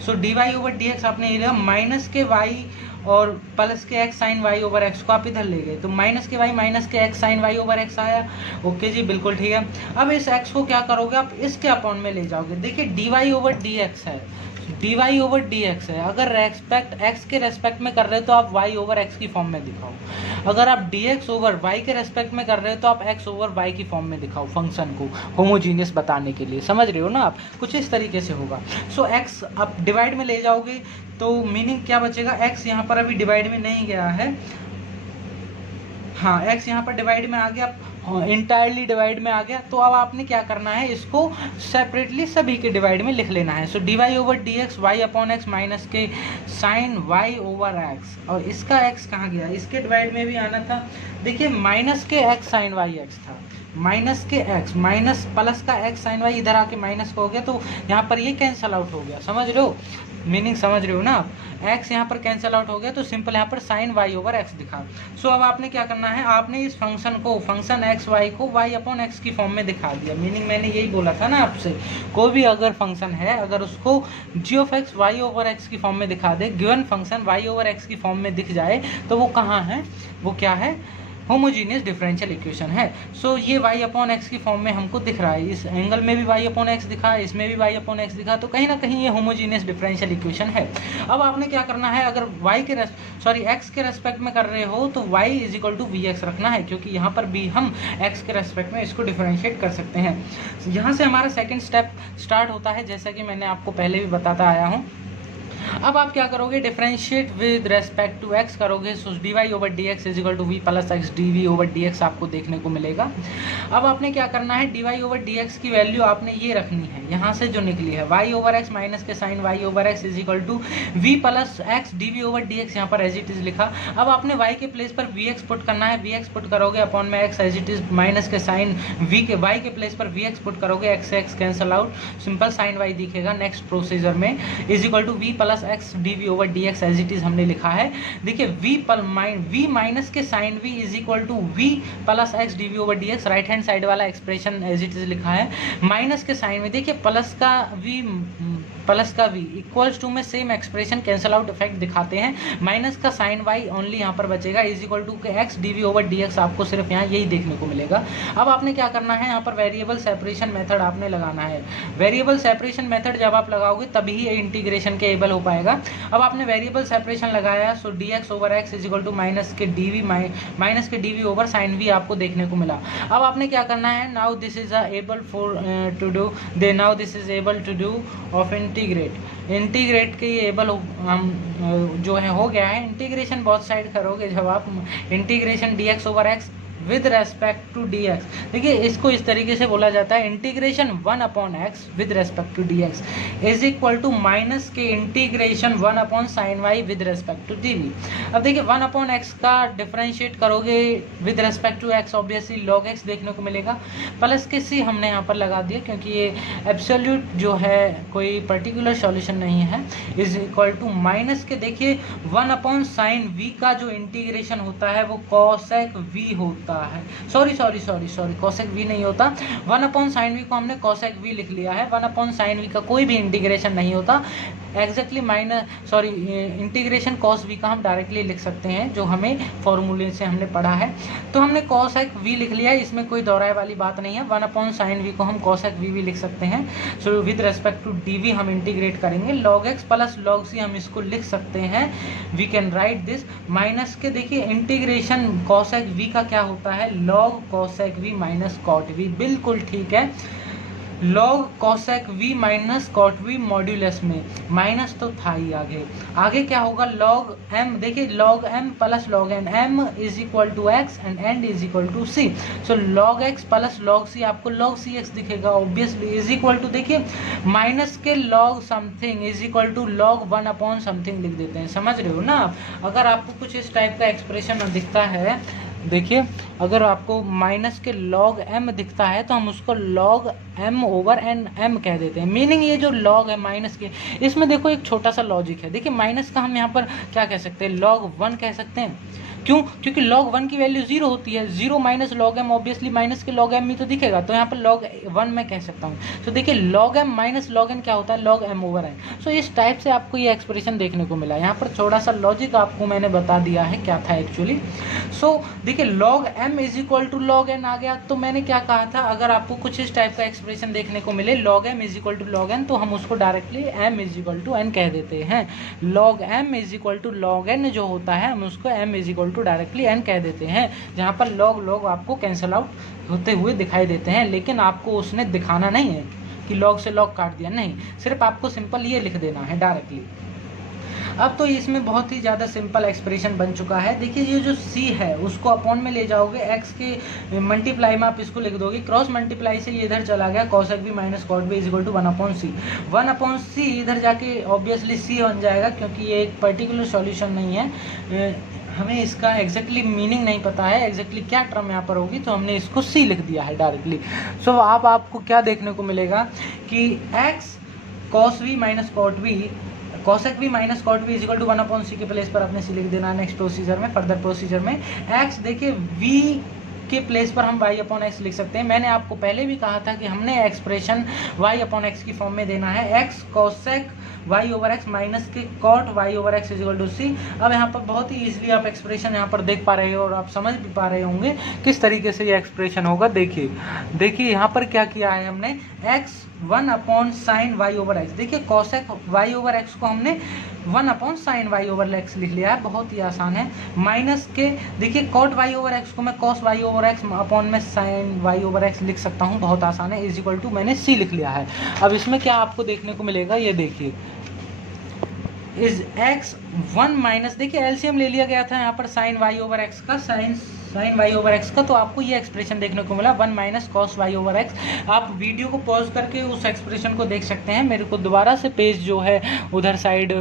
So d y over d x आपने लिया माइनस के वाई और प्लस के x sine y over x को आप इधर ले गए तो माइनस के वाई माइनस के x sine y over x आया। ओके जी बिल्कुल ठीक है। अब इस एक्स को क्या करोगे, आप इसके अपॉन में ले जाओगे। देखिए d y over d x है, d y over d x है, अगर रेस्पेक्ट एक्स के रेस्पेक्ट में कर रहे हो तो आप वाई ओवर एक्स की फॉर्म में दिखाओ। अगर आप डी एक्स ओवर वाई के रेस्पेक्ट में कर रहे हो तो आप एक्स ओवर वाई की फॉर्म में दिखाओ फंक्शन को होमोजीनियस बताने के लिए। समझ रहे हो ना आप, कुछ इस तरीके से होगा। सो एक्स आप डिवाइड में ले जाओगे तो मीनिंग क्या बचेगा, एक्स यहाँ पर अभी डिवाइड में नहीं गया है, हाँ एक्स यहाँ पर डिवाइड में आ गया, इंटायरली डिवाइड में आ गया। तो अब आपने क्या करना है, इसको सेपरेटली सभी के डिवाइड में लिख लेना है। So d y over d x y upon x minus के साइन वाई ओवर एक्स, और इसका एक्स कहाँ गया, इसके डिवाइड में भी आना था। देखिए माइनस के एक्स साइन वाई एक्स था, माइनस के एक्स, माइनस प्लस का एक्स साइन वाई इधर आके माइनस का हो गया, तो यहाँ पर ये कैंसल आउट हो गया। समझ रहे हो, मीनिंग समझ रहे हो ना आप। एक्स यहाँ पर कैंसल आउट हो गया तो सिंपल यहाँ पर साइन वाई ओवर एक्स दिखा। सो अब आपने क्या करना है, आपने इस फंक्शन को, फंक्शन एक्स वाई को वाई अपॉन एक्स की फॉर्म में दिखा दिया। मीनिंग मैंने यही बोला था ना आपसे, कोई भी अगर फंक्शन है, अगर उसको g of x y over x की फॉर्म में दिखा दे, given function y over x की फॉर्म में दिख जाए, तो वो कहाँ है, वो क्या है, होमोजीनियस डिफरेंशियल इक्वेशन है। सो ये वाई अपॉन एक्स की फॉर्म में हमको दिख रहा है, इस एंगल में भी वाई अपॉन एक्स दिखा, इसमें भी वाई अपॉन एक्स दिखा, तो कहीं ना कहीं ये होमोजीनियस डिफरेंशियल इक्वेशन है। अब आपने क्या करना है, अगर वाई के एक्स के रेस्पेक्ट में कर रहे हो तो y is equal to v x रखना है, क्योंकि यहाँ पर भी हम एक्स के रेस्पेक्ट में इसको डिफरेंशिएट कर सकते हैं। यहाँ से हमारा सेकेंड स्टेप स्टार्ट होता है, जैसा कि मैंने आपको पहले भी बताता आया हूँ। अब आप क्या करोगे, differentiate with respect to x करोगे, so d y over d x is equal to v plus x d v over d x आपको देखने को मिलेगा। अब आपने क्या करना है, d y over d x की वैल्यू आपने ये रखनी है, यहाँ से जो निकली है वाई ओवर एक्स माइनस के sine y over x is equal to v plus x d v over d x, यहाँ पर एज इट इज लिखा। अब आपने वाई के प्लेस पर वी एक्स पुट करना है, वी एक्स पुट करोगे अपॉन में x as it is minus के साइन वी के, वाई के प्लेस पर वी एक्स पुट करोगे, x x cancel out, simple sine y दिखेगा। नेक्स्ट प्रोसीजर में is equal to v plus x d v over d x as it is हमने लिखा है। देखिए वी माइनस के sine v is equal to v plus x d v over d x, right hand side वाला expression as it is लिखा है। Minus के sign में देखिए प्लस का वी इक्वल्स टू में same expression cancel out effect दिखाते हैं, माइनस का साइन वाई ओनली यहाँ पर बचेगा, इज इक्वल टू के x d v over d x आपको सिर्फ यहाँ यही देखने को मिलेगा। अब आपने क्या करना है, यहाँ पर वेरिएबल सेपरेशन मेथड आपने लगाना है। वेरिएबल सेपरेशन मेथड जब आप लगाओगे तभी ये इंटीग्रेशन के एबल हो पाएगा। अब आपने वेरिएबल सेपरेशन लगाया, so d x over x is equal to minus के d v over sine v आपको देखने को मिला। अब आपने क्या करना है, now this is able for to do they, now this is able to do of integrate के ये एबल हम जो है हो गया है। इंटीग्रेशन बहुत साइड करोगे जब आप integration d x over x with respect to d x, देखिए इसको इस तरीके से बोला जाता है, integration 1 upon x with respect to d x is equal to minus के integration 1 upon sine y with respect to d v. अब देखिए 1 अपॉन एक्स का डिफरेंशिएट करोगे with respect to x, obviously log x देखने को मिलेगा, plus के सी हमने यहाँ पर लगा दिया क्योंकि ये एब्सोल्यूट जो है कोई पर्टिकुलर सॉल्यूशन नहीं है, इज इक्वल टू माइनस के देखिए 1 अपॉन साइन वी का जो इंटीग्रेशन होता है वो कॉसेक वी होता है, सॉरी कॉसेक वी नहीं होता, 1 अपॉन साइन वी को हमने कॉसेक वी लिख लिया है। 1 अपॉन साइन वी का कोई भी इंटीग्रेशन नहीं होता, एग्जैक्टली इंटीग्रेशन कॉस वी का हम डायरेक्टली लिख सकते हैं, जो हमें फॉर्मूले से हमने पढ़ा है। तो हमने कॉसेक वी लिख लिया है, इसमें कोई दोहराए वाली बात नहीं है। 1 अपॉन साइन वी को हम कॉसेक वी भी लिख सकते हैं। So with respect to d v हम इंटीग्रेट करेंगे, log x plus log c हम इसको लिख सकते हैं। We can write this minus के, देखिए इंटीग्रेशन कॉसेक वी का क्या होता है, log cosec v minus cot v, बिल्कुल ठीक है, log cosec v minus cot v modulus में माइनस तो था ही, आगे क्या होगा, लॉग एम, देखिए log m plus log n, M is equal to x and n is equal to c, so log x plus log c आपको log c x दिखेगा ऑब्वियसली, इज इक्वल टू देखिए minus के log something is equal to log 1 upon something लिख देते हैं, समझ रहे हो ना आप। अगर आपको कुछ इस टाइप का एक्सप्रेशन दिखता है, देखिए अगर आपको माइनस के लॉग एम दिखता है तो हम उसको log m over n m कह देते हैं। मीनिंग ये जो लॉग है माइनस के, इसमें देखो एक छोटा सा लॉजिक है, देखिए माइनस का हम यहाँ पर क्या कह सकते हैं, लॉग 1 कह सकते हैं, क्यों, क्योंकि log 1 की वैल्यू 0 होती है, 0 minus log m, obviously minus के log एम ही तो दिखेगा, तो यहाँ पर log 1 मैं कह सकता हूँ। तो देखिए log m minus log n क्या होता है, log m ओवर n। सो इस टाइप से आपको ये एक्सप्रेशन देखने को मिला, यहाँ पर थोड़ा सा लॉजिक आपको मैंने बता दिया है क्या था एक्चुअली। सो देखिए log m is equal to log n आ गया, तो मैंने क्या कहा था, अगर आपको कुछ इस टाइप का एक्सप्रेशन देखने को मिले log m is equal to log n, तो हम उसको directly m is equal to n कह देते हैं। log m is equal to log n जो होता है हम उसको m is equal to directly n कह देते हैं, जहाँ पर log आपको कैंसल आउट होते हुए दिखाई देते हैं, लेकिन आपको उसने दिखाना नहीं है कि log से log काट दिया, नहीं, सिर्फ आपको सिंपल ये लिख देना है डायरेक्टली। अब तो इसमें बहुत ही ज़्यादा सिंपल एक्सप्रेशन बन चुका है। देखिए ये जो c है उसको अपॉन में ले जाओगे, x के मल्टीप्लाई में आप इसको लिख दोगे, क्रॉस मल्टीप्लाई से ये इधर चला गया, cosec v minus cot v is equal to 1 upon c, 1 upon c इधर जाके ऑब्वियसली c बन जाएगा, क्योंकि ये एक पर्टिकुलर सॉल्यूशन नहीं है, हमें इसका एग्जैक्टली मीनिंग नहीं पता है, एग्जैक्टली क्या टर्म यहाँ पर होगी, तो हमने इसको सी लिख दिया है डायरेक्टली। सो अब आपको क्या देखने को मिलेगा कि x cos v minus cot v, cosec v minus cot v is equal to 1/c के प्लेस पर आपने सी लिख देना है। नेक्स्ट प्रोसीजर में, फर्दर प्रोसीजर में एक्स देखिए वी के प्लेस पर हम y/x लिख सकते हैं। मैंने आपको पहले भी कहा था कि हमने एक्सप्रेशन y/x की फॉर्म में देना है, x cosec y/x माइनस के cot y/x इजिकल टू सी। अब यहाँ पर बहुत ही इजीली आप एक्सप्रेशन यहाँ पर देख पा रहे हो और आप समझ भी पा रहे होंगे किस तरीके से ये एक्सप्रेशन होगा। देखिए यहाँ पर क्या किया है हमने, x 1/sin y/x, देखिए cosec y/x को हमने 1/sin y/x लिख लिया है, बहुत ही आसान है। माइनस के देखिए cot y/x को मैं cos y/x अपॉन में sin y/x लिख सकता हूँ, बहुत आसान है। इज इक्वल टू मैंने c लिख लिया है। अब इसमें क्या आपको देखने को मिलेगा, ये देखिए इज x 1 माइनस, देखिए एलसीएम ले लिया गया था यहाँ पर sin y/x का, sin y/x का, तो आपको ये एक्सप्रेशन देखने को मिला 1 माइनस cos y/x। आप वीडियो को पॉज करके उस एक्सप्रेशन को देख सकते हैं, मेरे को दोबारा से पेज जो है उधर साइड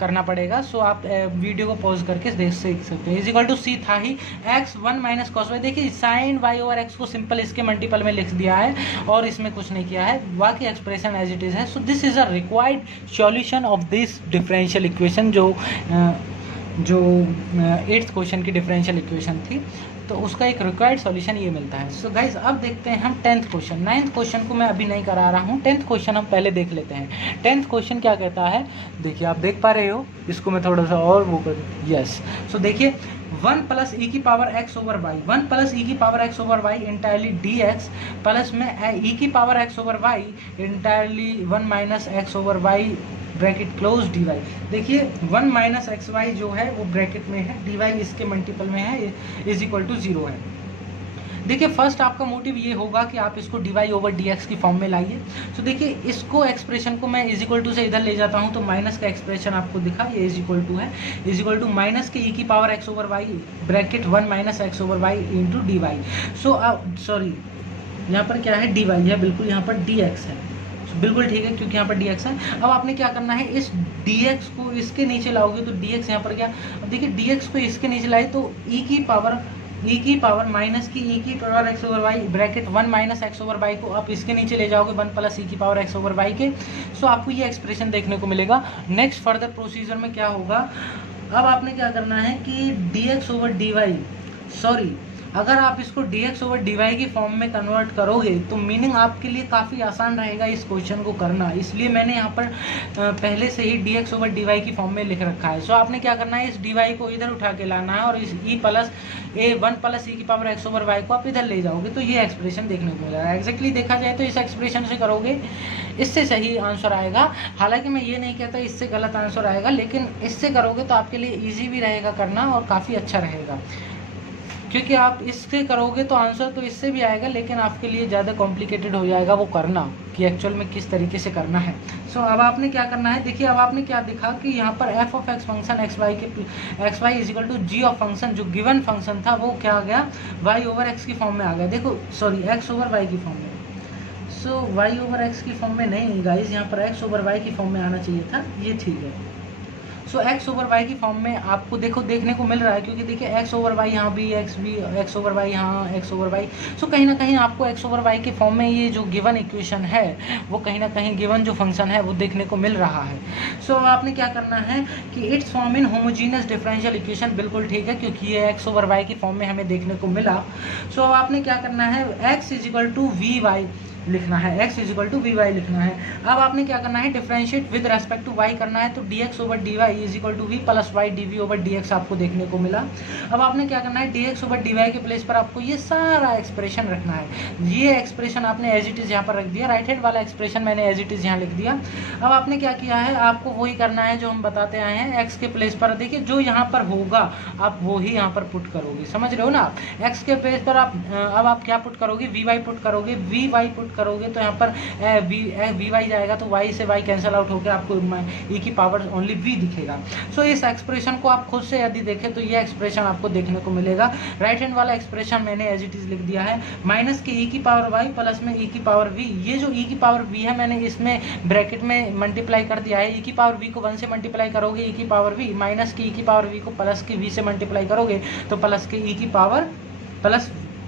करना पड़ेगा। सो आप वीडियो को पॉज करके देख सकते हैं। इज इक्वल टू सी था ही x 1 माइनस cos y, देखिए sin y/x को सिंपल इसके मल्टीपल में लिख दिया है और इसमें कुछ नहीं किया है, बाकी एक्सप्रेशन एज इट इज है। सो this is a required solution of this differential equation, जो 8th क्वेश्चन की डिफरेंशियल इक्वेशन थी, तो उसका एक रिक्वायर्ड सॉल्यूशन ये मिलता है। सो गाइज अब देखते हैं हम 10th क्वेश्चन। 9th क्वेश्चन को मैं अभी नहीं करा रहा हूँ, 10th क्वेश्चन हम पहले देख लेते हैं। 10th क्वेश्चन क्या कहता है, देखिए आप देख पा रहे हो, इसको मैं थोड़ा सा और वो कर, यस। सो देखिए 1 प्लस ई की power x over y, 1 plus e की power x over y entirely dx plus में ई की power x over y entirely 1 minus x over y bracket close dy। देखिए 1 माइनस एक्स वाई जो है वो bracket में है, dy इसके मल्टीपल में है, इज इक्वल टू 0 है। देखिए फर्स्ट आपका मोटिव ये होगा कि आप इसको dy ओवर dx की फॉर्म में लाइए। तो देखिए इसको एक्सप्रेशन को मैं इज इक्वल टू से इधर ले जाता हूँ, तो माइनस का एक्सप्रेशन आपको दिखा, ये इज इक्वल टू है, इज इक्वल टू माइनस के ई की power x over y bracket 1 minus x over y into d y. So अब सॉरी यहाँ पर क्या है, dy है, बिल्कुल यहाँ पर dx है, बिल्कुल ठीक है, क्योंकि यहाँ पर dx है। अब आपने क्या करना है, इस dx को इसके नीचे लाओगे तो dx यहाँ पर क्या, अब देखिए dx को इसके नीचे लाए तो e की पावर माइनस की e की power x over y bracket 1 minus x over y को आप इसके नीचे ले जाओगे 1 प्लस e की पावर x ओवर वाई के। सो आपको ये एक्सप्रेशन देखने को मिलेगा। नेक्स्ट फर्दर प्रोसीजर में क्या होगा, अब आपने क्या करना है कि dx ओवर dy, सॉरी अगर आप इसको dx ओवर dy की फॉर्म में कन्वर्ट करोगे तो मीनिंग आपके लिए काफ़ी आसान रहेगा इस क्वेश्चन को करना, इसलिए मैंने यहाँ पर पहले से ही dx ओवर dy की फॉर्म में लिख रखा है। सो आपने क्या करना है, इस dy को इधर उठा के लाना है और इस e प्लस 1 प्लस e की पावर x ओवर y को आप इधर ले जाओगे तो ये एक्सप्रेशन देखने को मिलेगा। एग्जैक्टली देखा जाए तो इस एक्सप्रेशन से करोगे इससे सही आंसर आएगा। हालांकि मैं ये नहीं कहता इससे गलत आंसर आएगा, लेकिन इससे करोगे तो आपके लिए ईजी भी रहेगा करना और काफ़ी अच्छा रहेगा, क्योंकि आप इससे करोगे तो आंसर तो इससे भी आएगा, लेकिन आपके लिए ज़्यादा कॉम्प्लिकेटेड हो जाएगा वो करना कि एक्चुअल में किस तरीके से करना है। सो अब आपने क्या करना है, देखिए अब आपने क्या दिखा कि यहाँ पर f of x function x y is equal to g of function, जो गिवन फंक्शन था वो क्या आ गया, y ओवर x की फॉर्म में आ गया। देखो सॉरी x ओवर y की फॉर्म में, सो y ओवर x की फॉर्म में नहीं गाइज, यहाँ पर x ओवर y की फॉर्म में आना चाहिए था, ये ठीक है। सो x ओवर y की फॉर्म में आपको देखने को मिल रहा है, क्योंकि देखिए x ओवर y यहाँ भी x ओवर y यहाँ x ओवर y। सो कहीं ना कहीं आपको x ओवर y के फॉर्म में ये जो गिवन इक्वेशन है वो कहीं ना कहीं गिवन जो फंक्शन है वो देखने को मिल रहा है। सो आपने क्या करना है कि it's form in homogeneous differential equation, बिल्कुल ठीक है, क्योंकि ये x ओवर y की फॉर्म में हमें देखने को मिला। सो अब आपने क्या करना है, x is equal to v y लिखना है, x is equal to v y लिखना है। अब आपने क्या करना है, differentiate with respect to y करना है, तो dx over dy is equal to v plus y dv over dx आपको देखने को मिला। अब आपने क्या करना है, dx ओवर dy के प्लेस पर आपको ये सारा एक्सप्रेशन रखना है। ये एक्सप्रेशन आपने एज इट इज़ यहाँ पर रख दिया, राइट हैंड वाला एक्सप्रेशन मैंने एज इट इज़ यहाँ लिख दिया। अब आपने क्या किया है, आपको वही करना है जो हम बताते आए हैं, x के प्लेस पर देखिए जो यहाँ पर होगा आप वो ही यहाँ पर पुट करोगे, समझ रहे हो ना आप, x के प्लेस पर आप अब आप क्या पुट करोगे, वी वाई पुट करोगे, वी वाई पुट करोगे तो यहाँ पर वी वाई जाएगा, तो वाई से वाई कैंसिल आउट होकर आपको ई की पावर ओनली वी दिखेगा। सो इस एक्सप्रेशन को आप खुद से यदि देखें तो ये एक्सप्रेशन आपको देखने को मिलेगा। राइट हैंड वाला एक्सप्रेशन मैंने एज इट इज लिख दिया है, माइनस के ई की पावर वाई प्लस में ई की पावर वी। ये जो ई की पावर वी है मैंने इसमें ब्रैकेट में मल्टीप्लाई कर दिया है। ई की पावर वी को 1 से मल्टीप्लाई करोगे ई की पावर वी, माइनस की ई की पावर वी को प्लस की वी से मल्टीप्लाई करोगे तो प्लस के ई की पावर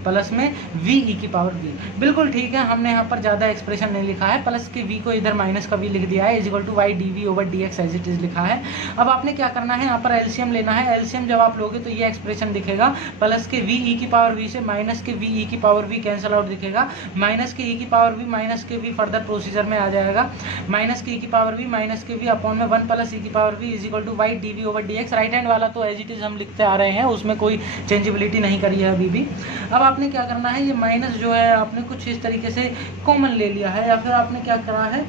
प्लस में वी ई की पावर वी। बिल्कुल ठीक है, हमने यहाँ पर ज़्यादा एक्सप्रेशन नहीं लिखा है, प्लस के वी को इधर माइनस का वी लिख दिया है, is equal to y d v over d x as it is लिखा है। अब आपने क्या करना है, यहाँ पर एलसीएम लेना है। एलसीएम जब आप लोगे तो ये एक्सप्रेशन दिखेगा, प्लस के वी ई की पावर वी से माइनस के वी ई की पावर वी कैंसल आउट दिखेगा, माइनस के ई की पावर वी माइनस के वी फर्दर प्रोसीजर में आ जाएगा, माइनस के ई की पावर वी माइनस के वी अपॉन में 1 प्लस ई की power v is equal to y d v over d x. Right hand वाला तो एज इट इज हम लिखते आ रहे हैं, उसमें कोई चेंजेबिलिटी नहीं करी है अभी भी। अब आपने क्या करना है, ये माइनस जो है आपने कुछ इस तरीके से कॉमन ले लिया है, या फिर आपने क्या करा है,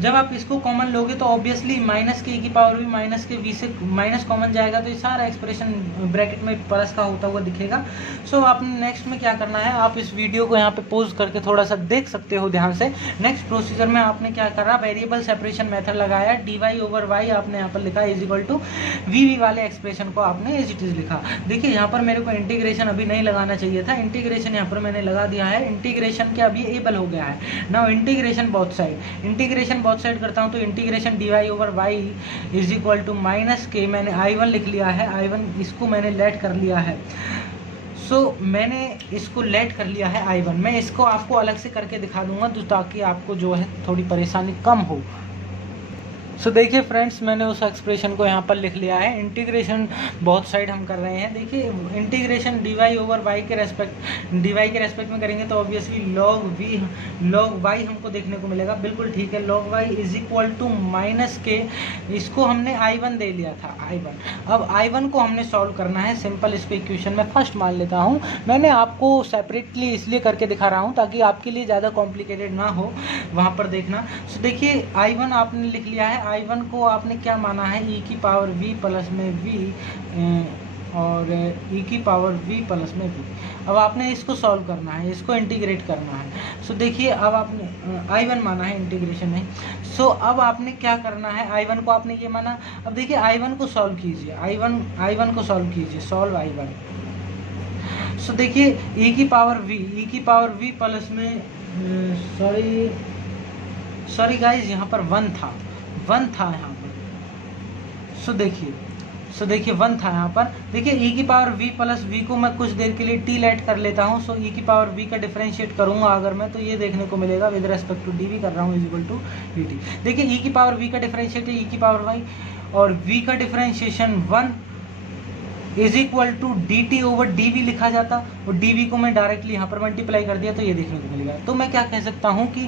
जब आप इसको कॉमन लोगे तो ऑब्वियसली माइनस के ई की पावर भी माइनस के वी से माइनस कॉमन जाएगा, तो ये सारा एक्सप्रेशन ब्रैकेट में प्लस का होता हुआ दिखेगा। सो आपने नेक्स्ट में क्या करना है, आप इस वीडियो को यहाँ पे पॉज करके थोड़ा सा देख सकते हो ध्यान से। नेक्स्ट प्रोसीजर में आपने क्या करा, वेरिएबल सेपरेशन मेथड लगाया, डी वाई ओवर वाई आपने यहाँ पर लिखा is equal to v v वाले एक्सप्रेशन को आपने एज इट इज लिखा। देखिए यहाँ पर मेरे को इंटीग्रेशन अभी नहीं लगाना चाहिए था, इंटीग्रेशन यहाँ पर मैंने लगा दिया है। इंटीग्रेशन के अभी एबल हो गया है ना, integration both side, integration both side करता हूं तो integration d y over y is equal to minus के, मैंने I1 लिख लिया है, I1 इसको मैंने लेट कर लिया है। सो मैंने इसको लेट कर लिया है I1, मैं इसको आपको अलग से करके दिखा दूंगा तो ताकि आपको जो है थोड़ी परेशानी कम हो। सो देखिए फ्रेंड्स, मैंने उस एक्सप्रेशन को यहाँ पर लिख लिया है। इंटीग्रेशन बहुत साइड हम कर रहे हैं। देखिए integration d y over y के रेस्पेक्ट में करेंगे तो ऑब्वियसली लॉग वाई हमको देखने को मिलेगा। बिल्कुल ठीक है, log y is equal to minus के, इसको हमने I1 दे लिया था I1। अब I1 को हमने सॉल्व करना है। सिंपल इसको इक्वेशन में फर्स्ट मान लेता हूँ। मैंने आपको सेपरेटली इसलिए करके दिखा रहा हूँ ताकि आपके लिए ज़्यादा कॉम्प्लिकेटेड ना हो वहाँ पर देखना। सो देखिए I1 आपने लिख लिया है, I1 को आपने क्या माना है, ई की पावर v प्लस में v और ई की पावर v प्लस में v। अब आपने इसको सॉल्व करना है, इसको इंटीग्रेट करना है। सो देखिए अब आपने I1 माना है, इंटीग्रेशन नहीं। सो अब आपने क्या करना है, I1 को आपने ये माना। अब देखिए I1 को सॉल्व कीजिए, I1 को सॉल्व कीजिए, सॉल्व I1। सो देखिए ई की पावर v प्लस में सॉरी गाइज, यहाँ पर 1 था यहाँ पर। सो देखिए 1 था यहाँ पर। देखिए ई की पावर v प्लस वी को मैं कुछ देर के लिए टी लेट कर लेता हूँ। सो ई की पावर v का डिफरेंशिएट करूँगा अगर मैं, तो ये देखने को मिलेगा with respect to d v कर रहा हूँ is equal to d t. देखिए ई की पावर v का डिफरेंशिएट है ई की पावर y, और v का differentiation 1 is equal to d t over d v लिखा जाता, और डी वी को मैं डायरेक्टली यहाँ पर मल्टीप्लाई कर दिया तो ये देखने को मिलेगा। तो मैं क्या कह सकता हूँ कि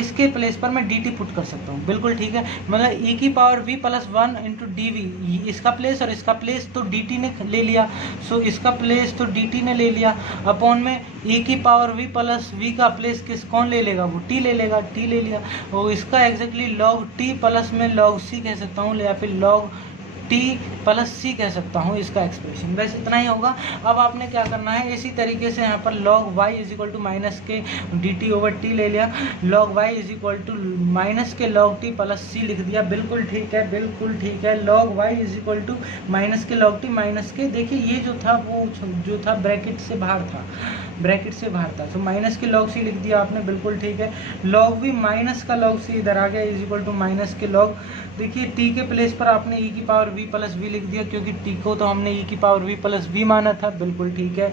इसके प्लेस पर मैं डी टी पुट कर सकता हूँ। बिल्कुल ठीक है, मतलब ई की power v plus 1 into d v, इसका प्लेस और इसका प्लेस तो डी टी ने ले लिया। सो इसका प्लेस तो डी टी ने ले लिया, अपॉन में ई की पावर वी प्लस वी का प्लेस कौन ले लेगा, वो टी ले लेगा, टी ले लिया। और इसका एग्जैक्टली लॉग टी प्लस में लॉग सी कह सकता हूँ, या फिर लॉग टी प्लस सी कह सकता हूँ इसका एक्सप्रेशन। बस इतना ही होगा। अब आपने क्या करना है, इसी तरीके से यहाँ पर log y is equal to minus के डी टी ओवर टी ले लिया, log y is equal to minus के log t प्लस सी लिख दिया। बिल्कुल ठीक है, log y is equal to minus के log t माइनस के, देखिए ये जो था वो जो था ब्रैकेट से बाहर था, तो माइनस के log c लिख दिया आपने। बिल्कुल ठीक है, log v माइनस का log c इधर आ गया इज इक्वल टू माइनस के log। देखिए t के प्लेस पर आपने e की पावर v प्लस v लिख दिया, क्योंकि t को तो हमने e की पावर v प्लस v माना था। बिल्कुल ठीक है।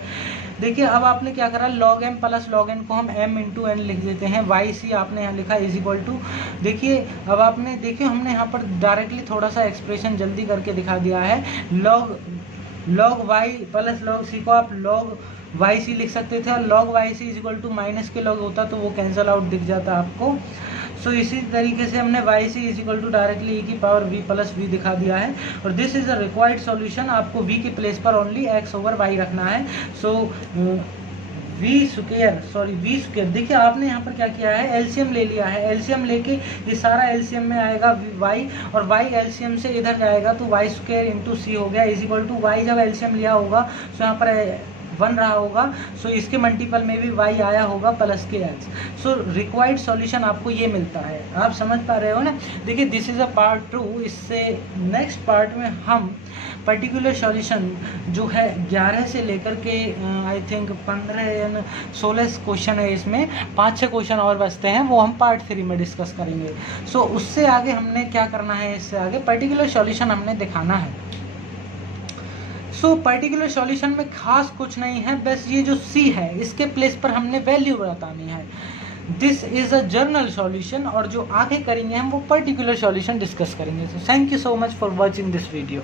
देखिए अब आपने क्या करा, log m plus log n को हम m इंटू n लिख देते हैं, y c आपने यहाँ लिखा इज इक्वल टू। देखिए अब आपने देखिए हमने यहाँ पर डायरेक्टली थोड़ा सा एक्सप्रेशन जल्दी करके दिखा दिया है। log y plus log c को आप log वाई सी लिख सकते थे, और log y c is equal to minus के log होता तो वो कैंसिल आउट दिख जाता आपको। सो इसी तरीके से हमने y c is equal to directly e की पावर वी प्लस वी दिखा दिया है, और this is a required solution. आपको वी के प्लेस पर ओनली एक्स ओवर वाई रखना है। सो वी स्क्वायर देखिए आपने यहाँ पर क्या किया है, एलसीएम ले लिया है। एलसीएम लेके ये सारा एलसीएम में आएगा वाई, और वाई एलसीएम से इधर जाएगा तो वाई स्क्वायर इंटू सी हो गया इज इक्वल टू वाई। जब एलसीएम लिया होगा तो यहाँ पर 1 रहा होगा, सो इसके मल्टीपल में भी y आया होगा प्लस के x। सो रिक्वायर्ड सॉल्यूशन आपको ये मिलता है, आप समझ पा रहे हो ना। देखिए दिस इज़ अ पार्ट 2। इससे नेक्स्ट पार्ट में हम पर्टिकुलर सॉल्यूशन जो है 11 से लेकर के आई थिंक 15 या 16 क्वेश्चन है, इसमें 5-6 क्वेश्चन और बचते हैं, वो हम पार्ट 3 में डिस्कस करेंगे। सो उससे आगे हमने क्या करना है, इससे आगे पर्टिकुलर सॉल्यूशन हमने दिखाना है। सो पर्टिकुलर सॉल्यूशन में खास कुछ नहीं है, बस ये जो C है इसके प्लेस पर हमने वैल्यू बतानी है। This is a journal solution, और जो आगे करेंगे हम वो पर्टिकुलर सॉल्यूशन डिस्कस करेंगे। So thank you so much for watching this video.